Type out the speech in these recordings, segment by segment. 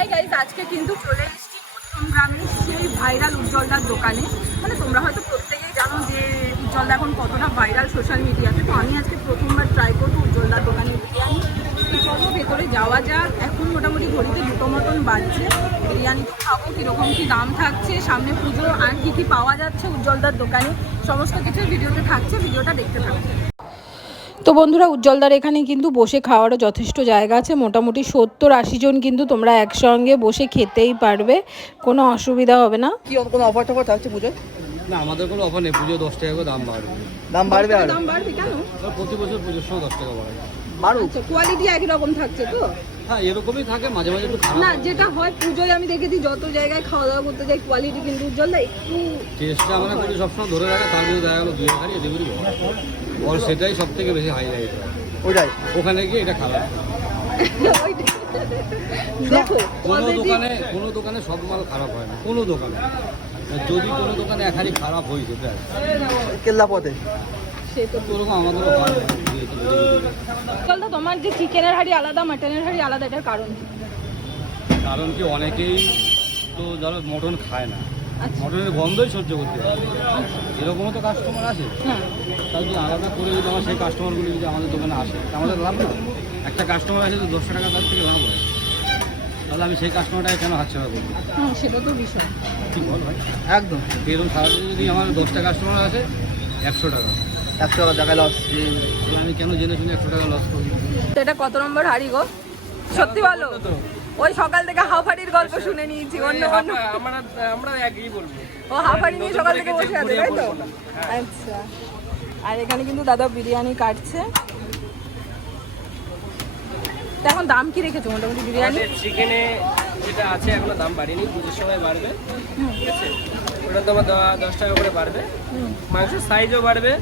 Hi guys, আজকে কিন্তু চলে এসেছি প্রথম গ্রামের সেই ভাইরাল উজ্জ্বলদার দোকানে। মানে তোমরা হয়তো প্রত্যেকেই জানো যে উজ্জ্বলদা এখন কতটা ভাইরাল সোশ্যাল মিডিয়াতে। তো আমি আজকে প্রথমবার ট্রাই করবো উজ্জ্বলদার দোকানে বিরিয়ানি। তো চলো ভেতরে যাওয়া যাক। এখন মোটামুটি ঘড়িতে 2টো মতন বাজছে। বিরিয়ানি তো খাবো, কীরকম কী দাম থাকছে, সামনে পুজো, আর কী কী পাওয়া যাচ্ছে উজ্জ্বলদার দোকানে, সমস্ত কিছু ভিডিওতে থাকছে। ভিডিওটা দেখতে থাকছে। তো বন্ধুরা, উজ্জ্বলদার এখানে কিন্তু বসে খাওয়ারও যথেষ্ট জায়গা আছে। মোটামুটি 70-80 জন কিন্তু তোমরা একসঙ্গে বসে খেতেই পারবে, কোনো অসুবিধা হবে না। কি কোনো অফার টফার থাকছে পুজোয়? না, আমাদের কোনো অফার নেই। পুজো 10 টাকা করে দাম বাড়বে। দাম বাড়বে? আর দাম বাড়বে কেন? প্রতি বছর পুজোর সময় 10 টাকা বাড়বে। আচ্ছা, কোয়ালিটি একই রকম থাকছে তো? হ্যাঁ, এরকমই থাকে, মাঝে মাঝে একটু খারাপ। না, যেটা হয় পুজোয় আমি দেখেছি যত জায়গায় খাওয়া দাওয়া করতে যাই, কোয়ালিটি কিন্তু উজ্জ্বলদা একটু টেস্টটা আমরা করি সবসময় ধরে রাখে, তার মধ্যে দেখা গেলো 2 টাকা ডেলিভারি ওর, সেটাই সব থেকে বেশি হাইলাইট। ওইটাই ওখানে গিয়ে এটা খারাপ। দেখো কোনো দোকানে সব মাল খারাপ হয় না, কোনো দোকানে। যদি কোনো দোকানে একাধিক খারাপ হয়েছে কেল্লা পথে, সে তো ওরকম আমাদেরও উজ্জ্বলদা, তোমার যে চিকেনের হাঁড়ি আলাদা, মাটনের হাঁড়ি আলাদা, এটার কারণ কি? কারণ কি, অনেকেই তো যারা মটন খায় না, আচ্ছা। মটনের গন্ধই সহ্য করতে পারে। এরকমও তো কাস্টমার আছে। হ্যাঁ, তাই যদি আলাদা করে যদি আমার সেই কাস্টমারগুলি যদি আমাদের দোকানে আসে, আমাদের লাভ না। একটা কাস্টমার আছে তো 10 টাকা তার থেকে লাভ হয়, তাহলে আমি সেই কাস্টমারটাকে কেন হাতছাড়া করবো? সেটা তো বিষয়। ঠিক বল ভাই। একদম। এরকম সারাদিন যদি আমার 10টা কাস্টমার আছে, 100 টাকা, 100 টাকা জায়গায় লস। তাহলে আমি কেন জেনে শুনে 100 টাকা লস করবো? তো এটা কত নম্বর হাঁড়ি গো? সত্যি বলো। ওই সকাল থেকে হাফ হাঁড়ির গল্প শুনে নিয়েছি। আমরা একই বলবো। ও হাফ হাঁড়ি নিয়ে সকাল থেকে বসে আছে, তাই তো? আচ্ছা। আর এখানে কিন্তু দাদা বিরিয়ানি কাটছে। তো এখন দাম কি রেখেছো মোটামুটি বিরিয়ানি? চিকেনে যেটা আছে এখনো দাম বাড়েনি, পুজোর সময় বাড়বে। ঠিক আছে, ওটা তোমার 10 টাকা করে বাড়বে। মাংসের সাইজও বাড়বে।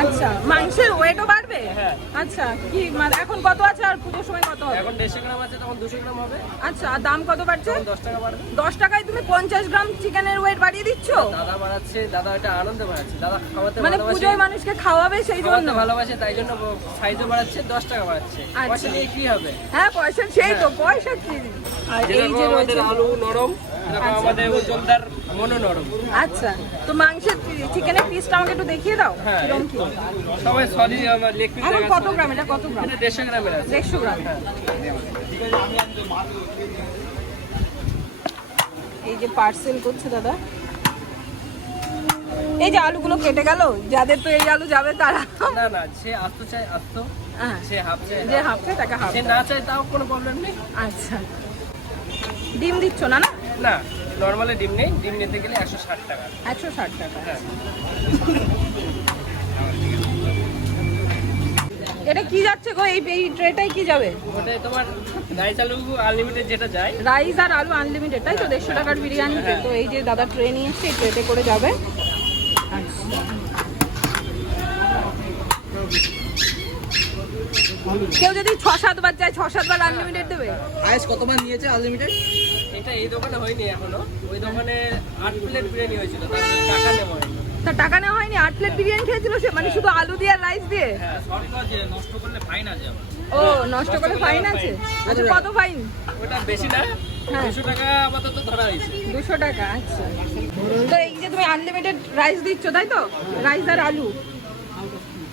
আচ্ছা, মাংসের ওয়েটও বাড়বে? হ্যাঁ। আচ্ছা, কি মানে এখন কত আছে আর পুজোর সময় কত হবে? এখন 150 গ্রাম আছে, তখন 200 গ্রাম হবে। আচ্ছা, আর দাম কত বাড়ছে? 10 টাকা বাড়বে। 10 টাকায় তুমি 50 গ্রাম চিকেনের ওয়েট বাড়িয়ে দিচ্ছ? দাদা বাড়াচ্ছে, দাদা এটা আনন্দে বাড়াচ্ছে। দাদা খাওয়াতে মানে ভালোবাসে, পুজোয় মানুষকে খাওয়াবে সেই জন্য খাওয়াতে ভালোবাসে, তাই জন্য সাইজও বাড়াচ্ছে, 10 টাকা বাড়াচ্ছে। আচ্ছা। পয়সা নিয়ে কি হবে? হ্যাঁ, পয়সা সেই তো, পয়সা কি? আর এই যেরকম যে আমাদের রয়েছে আলু নরম, এরকম আমাদের উজ্জ্বলদার মনও নরম। আচ্ছা, তো মাংসের চিকেনের পিসটা আমাকে একটু দেখিয়ে দাও। হ্যাঁ, কিরকম কি? সবাই সরি আমার লেগ পিস এখন কত গ্রাম? এটা কত গ্রাম? এটা 150 গ্রামের আছে। 150 গ্রাম। এই যে পার্সেল করছে দাদা। এই যে আলুগুলো কেটে গেল, যাদের তো এই আলু যাবে তারা। না না, সে আস্ত চাই আস্ত, হ্যাঁ, সে হাফ চাই যে হাফ চাই তাকে হাফ। সে না চাই তাও কোনো প্রবলেম নেই। আচ্ছা, ডিম দিচ্ছ না? না না, নর্মালি ডিম নেই, ডিম নিতে গেলে 160 টাকা। 160 টাকা। হ্যাঁ। এটা কি যাচ্ছে গো? এই ট্রেটাই কি যাবে? ওটাই তোমার রাইস আলু আনলিমিটেড যেটা যায়। রাইস আর আলু আনলিমিটেড, তাই তো? 150 টাকার বিরিয়ানি। তো এই যে দাদা ট্রে নিয়ে এসছে, এই ট্রেতে করে যাবে। আচ্ছা, কেউ যদি 6-7 বার যায়, 6-7 বার আনলিমিটেড দেবে? আইস কতবার নিয়েছে আনলিমিটেড? এটা এই দোকানে হয়নি এখনো, ওই দোকানে 8 প্লেট বিরিয়ানি হয়েছিল, তার টাকা নেওয়া হয়নি। তা টাকা নেওয়া হয়নি? 8 প্লেট বিরিয়ানি খেয়েছিল সে, মানে শুধু আলু দিয়ে আর রাইস দিয়ে? হ্যাঁ, সরকার যে নষ্ট করলে ফাইন আছে। ও, নষ্ট করে ফাইন আছে? আচ্ছা, কত ফাইন? ওটা বেশি না, হ্যাঁ। 200 টাকা আপাতত ধরা হয়েছে। 200 টাকা। আচ্ছা, তো এই যে তুমি আনলিমিটেড রাইস দিচ্ছ, তাই তো? রাইস আর আলু।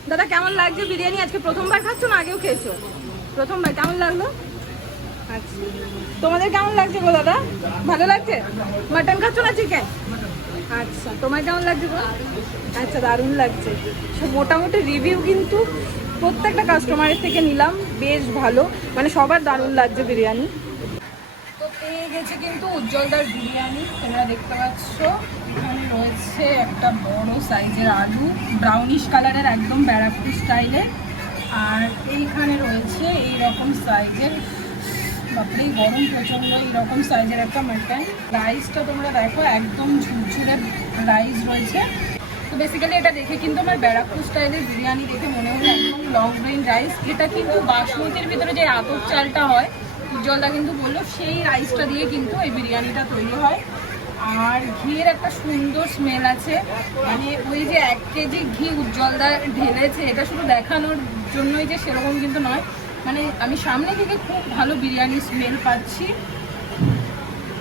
দাদা, কেমন লাগছে বিরিয়ানি? আজকে প্রথমবার খাচ্ছ না আগেও খেয়েছো? প্রথমবার। কেমন লাগলো? আচ্ছা, তোমাদের কেমন লাগছে গো দাদা? ভালো লাগছে? মাটন খাচ্ছ না চিকেন? আচ্ছা, তোমার কেমন লাগছে গো? আচ্ছা, দারুণ লাগছে। মোটামুটি রিভিউ কিন্তু প্রত্যেকটা কাস্টমারের থেকে নিলাম, বেশ ভালো, মানে সবার দারুণ লাগছে বিরিয়ানি। তো পেয়ে গেছে কিন্তু উজ্জ্বলদার বিরিয়ানি। তোমরা দেখতে পাচ্ছ এখানে রয়েছে একটা বড় সাইজের আলু, ব্রাউনিশ কালারের, একদম ব্যারাকপুর স্টাইলে। আর এইখানে রয়েছে এইরকম সাইজের, বাপরে গরম প্রচণ্ড, এইরকম সাইজের একটা মাটন। রাইসটা তোমরা দেখো, একদম ঝুরঝুরে রাইস রয়েছে। তো বেসিক্যালি এটা দেখে কিন্তু আমার ব্যারাকপুর স্টাইলের বিরিয়ানি দেখে মনে হলো একদম লং গ্রেন রাইস। এটা কিন্তু বাসমতির ভিতরে যে আতপ চালটা হয়, উজ্জ্বলদা কিন্তু বললো সেই রাইসটা দিয়ে কিন্তু এই বিরিয়ানিটা তৈরি হয়। আর ঘিয়ের একটা সুন্দর স্মেল আছে, মানে ওই যে 1 কেজি ঘি উজ্জ্বলদা ঢেলেছে, এটা শুধু দেখানোর জন্যই যে সেরকম কিন্তু নয়, মানে আমি সামনে থেকে খুব ভালো বিরিয়ানি স্মেল পাচ্ছি।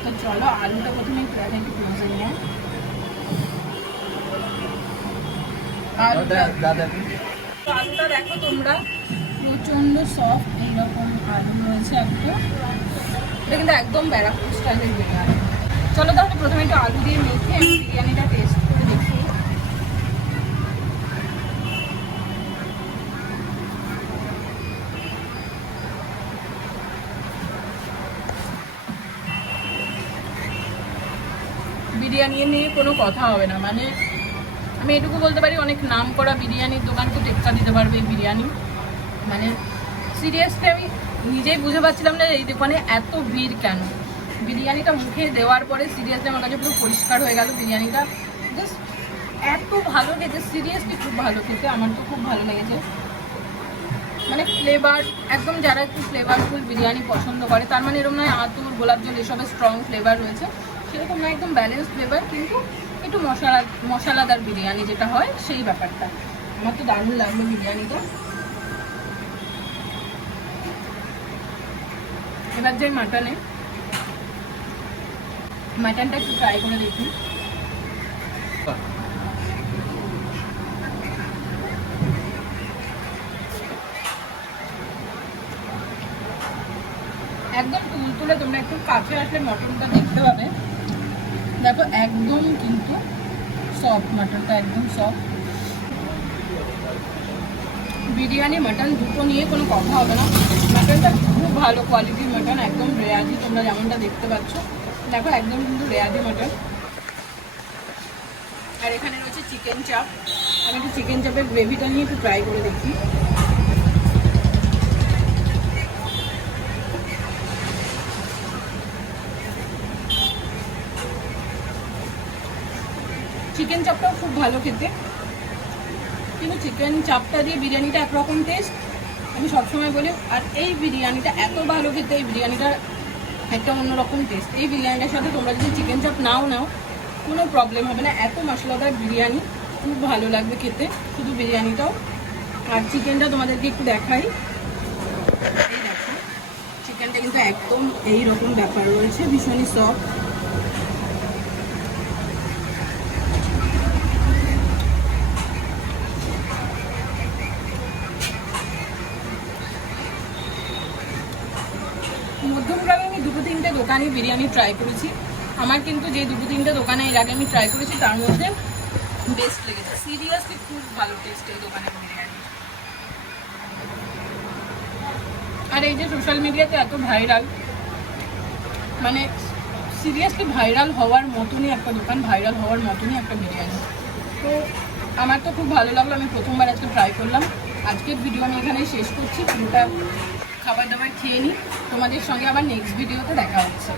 তো চলো আলুটা প্রথমে একটু ক্লোজে নিয়ে আলুটা দেখো তোমরা, প্রচন্ড সফট এইরকম আলু রয়েছে একটা। এটা কিন্তু একদম ব্যারাকপুর স্টাইলের বিরিয়ানি। চলো তাহলে প্রথমে একটু আলু দিয়ে মেখে আমি বিরিয়ানিটা টেস্ট করে দেখি। বিরিয়ানি নিয়ে কোনো কথা হবে না, মানে আমি এটুকু বলতে পারি অনেক নাম করা বিরিয়ানির দোকানকে টেক্কা দিতে পারবে এই বিরিয়ানি। মানে সিরিয়াসলি আমি নিজেই বুঝে পাচ্ছিলাম না এই দোকানে এত ভিড় কেন। বিরিয়ানিটা মুখে দেওয়ার পরে সিরিয়াসলি আমার কাছে পুরো পরিষ্কার হয়ে গেল বিরিয়ানিটা জাস্ট এত ভালো খেতে, সিরিয়াসলি খুব ভালো খেতে, আমার তো খুব ভালো লেগেছে। মানে ফ্লেভার একদম, যারা একটু ফ্লেভারফুল বিরিয়ানি পছন্দ করে, তার মানে এরকম নয় আতুর গোলাপজল এসবের স্ট্রং ফ্লেভার রয়েছে, সেরকম না, একদম ব্যালেন্স ফ্লেভার, কিন্তু একটু মশলাদার বিরিয়ানি যেটা হয় সেই ব্যাপারটা। আমার তো দারুণ লাগলো বিরিয়ানিটা। এবার যাই মাটনটা একটু ট্রাই করে দেখি। একদম তুলতুলে, তোমরা একটু কাছে আসলে মটনটা দেখতে পাবে। দেখো একদম কিন্তু সফট, মাটনটা একদম সফট। বিরিয়ানি মাটন দুটো নিয়ে কোনো কথা হবে না। মাটনটা খুব ভালো কোয়ালিটির মাটন, একদম রেয়াজি, তোমরা যেমনটা দেখতে পাচ্ছ। দেখো একদম কিন্তু রেয়াজি মাটন। আর এখানে রয়েছে চিকেন চাপ। আমি একটু চিকেন চাপের গ্রেভিটা নিয়ে একটু ট্রাই করে দেখি। চিকেন চাপটাও খুব ভালো খেতে, কিন্তু চিকেন চাপটা দিয়ে বিরিয়ানিটা একরকম টেস্ট, আমি সবসময় বলি। আর এই বিরিয়ানিটা এত ভালো খেতে, এই বিরিয়ানিটা একটা অন্যরকম টেস্ট। এই বিরিয়ানিটার সাথে তোমরা যদি চিকেন চাপ নাও কোনো প্রবলেম হবে না, এত মশলাদার বিরিয়ানি, খুব ভালো লাগবে খেতে শুধু বিরিয়ানিটাও। আর চিকেনটা তোমাদেরকে একটু দেখাই, এই দেখো চিকেনটা কিন্তু একদম এইরকম ব্যাপার রয়েছে, ভীষণই সফট। মধ্যমগ্রামে আমি 2-3টে দোকানে বিরিয়ানি ট্রাই করেছি। আমার কিন্তু যে 2-3টে দোকানে এর আগে আমি ট্রাই করেছি তার মধ্যে বেস্ট লেগেছে। সিরিয়াসলি খুব ভালো টেস্ট এই দোকানের বিরিয়ানি। আর এই যে সোশ্যাল মিডিয়াতে এত ভাইরাল, মানে সিরিয়াসলি ভাইরাল হওয়ার মতনই একটা দোকান, ভাইরাল হওয়ার মতনই একটা বিরিয়ানি। তো আমার তো খুব ভালো লাগলো, আমি প্রথমবার আজকে ট্রাই করলাম। আজকের ভিডিও আমি এখানেই শেষ করছি। পুরোটা খাবার দাবার খেয়ে নিই, তোমাদের সঙ্গে আবার নেক্সট ভিডিওতে দেখা হচ্ছে।